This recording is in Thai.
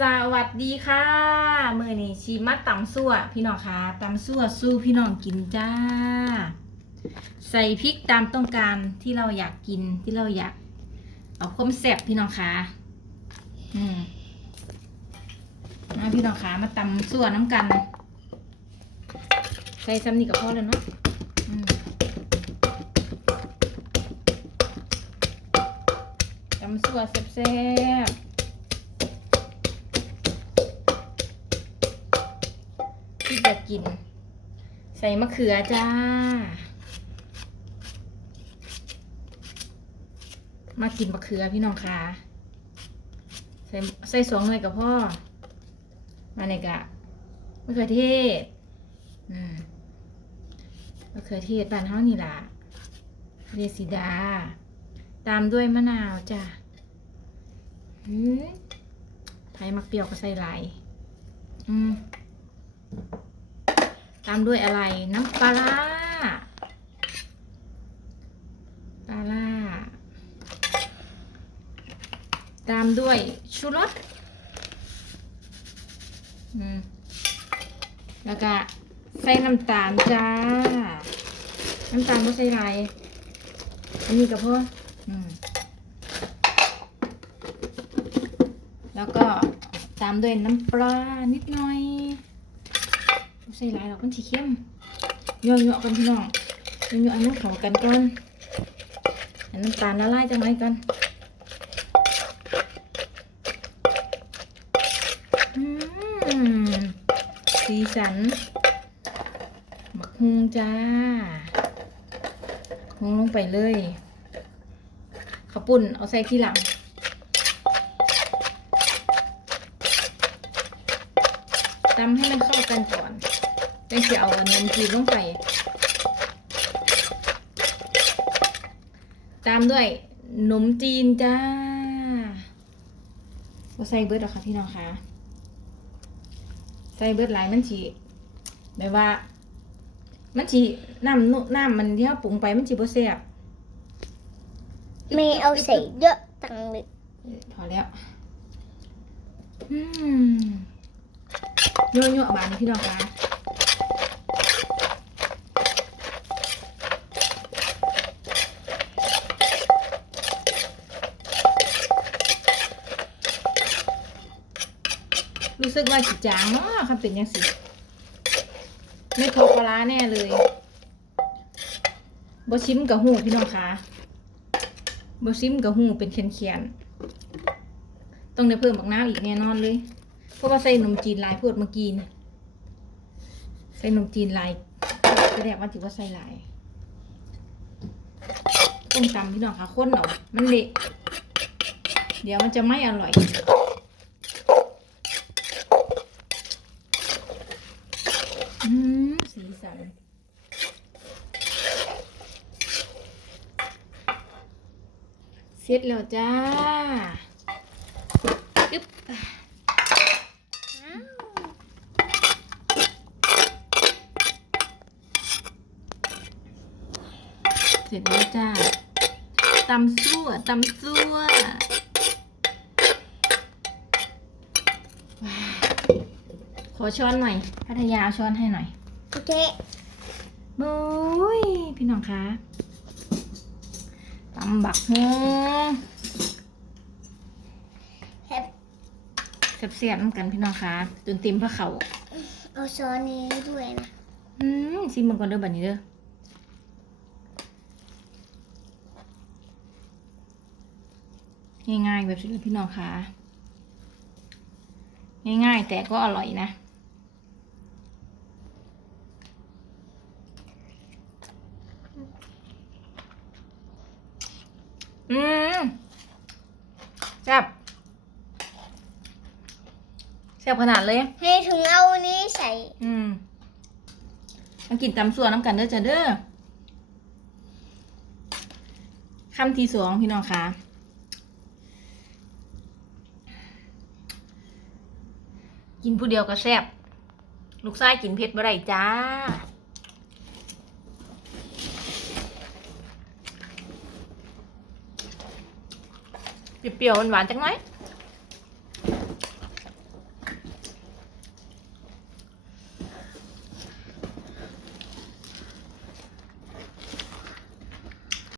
สวัสดีค่ะมือนี้ชีมาตำซั่วพี่น้องคะตำซั่วสู้พี่น้องกินจ้า ใส่พริกตามต้องการที่เราอยากกินที่เราอยาก เอาความแซ่บพี่น้องคะอืมาพี่น้องคะมาตำซั่วน้ำกัน ใส่ซ้ำนี่กับพ่อแล้วเนาะตำซั่วแซ่บๆ ที่จะกิน ใส่มะเขือจ้า มากินมะเขือพี่น้องค่ะ ใส่ใส่สองหน่วยกับพ่อ มาในกะมะเขือเทศอืมมะเขือเทศบานเฮานี่ล่ะเรซิดา ตามด้วยมะนาวจ้ะไทยมักเปรี้ยวก็ใส่หลายอืม ตามด้วยอะไรน้ำปลาปลาตามด้วยชูรสแล้วก็ใส่น้ำตาลจ้า น้ำตาลก็ใส่ไรอันนี้ก็พออืมแล้วก็ตามด้วยน้ำปลานิดหน่อย ใส่หลายหรอกมันสีเข้มย่อๆกันพี่น้องย่อๆอันนั้นข้ากันก่อนอันน้ำตาลละลายจังไรก่อนสีสันหมักฮุงจ้าฮุงลงไปเลยข้าวปุ้นเอาใส่ที่หลังตำให้มันเข้ากันก่อน จังจะเอาอันนมจีนลงไป ตามด้วยนมจีนจ้าก็ใส่เบิร์ดหรอกค่ะพี่น้องคะใส่เบิร์ดหลายมันฉีแบบว่า มันฉีน้ำนุน้ำมันที่เราปรุงไปมันฉีบ่แซ่บไม่เอาใส่เยอะตังเลยเออพอแล้วอืมโยโย่บานนี้พี่น้องคะ รู้สึกว่าจิจางเนาะค่ะเป็นยังสิไม่โทรปลาแน่เลยบชิมกับหูพี่น้องคะบชิมกับหูเป็นเขียนๆต้องได้เพิ่มบักน้ำอีกแน่นอนเลย เพราะว่าใส่นมจีนลายพูดเมื่อกี้นี่ใส่นมจีนลายแสดงว่าถือว่าใส่ลายต้มตำพี่น้องคะข้นเอมันเละเดี๋ยวมันจะไม่อร่อย อืมสีสัน เสร็จแล้วจ้าอึ๊บเสร็จแล้วจ้าตำซั่วตำซั่วว้าวขอช้อนหน่อย พัทยาเอาช้อนให้หน่อย โอเคบุ้ยพี่น้องคะ ตำบักฮงแฮปเสียบๆน้ำกันพี่น้องคะจนเต็มพระเขาเอาช้อนนี้ด้วยนะอืมซิมมันก่อนเด้อบัดนี้เด้อง่ายๆแบบนี้เลยพี่น้องคะง่ายๆแต่ก็อร่อยนะ อืมแซ่บแซ่บขนาดเลย ให้ถึงเอาอันนี้ใส่ อืมมากินตำส่วนน้ำกันเด้อจ้ะเด้อคำที่สองพี่น้องคะกินผู้เดียวก็แซ่บลูกชายกินเผ็ดบ่ได้จ้า เปรี้ยวๆหวานๆจังไหมอย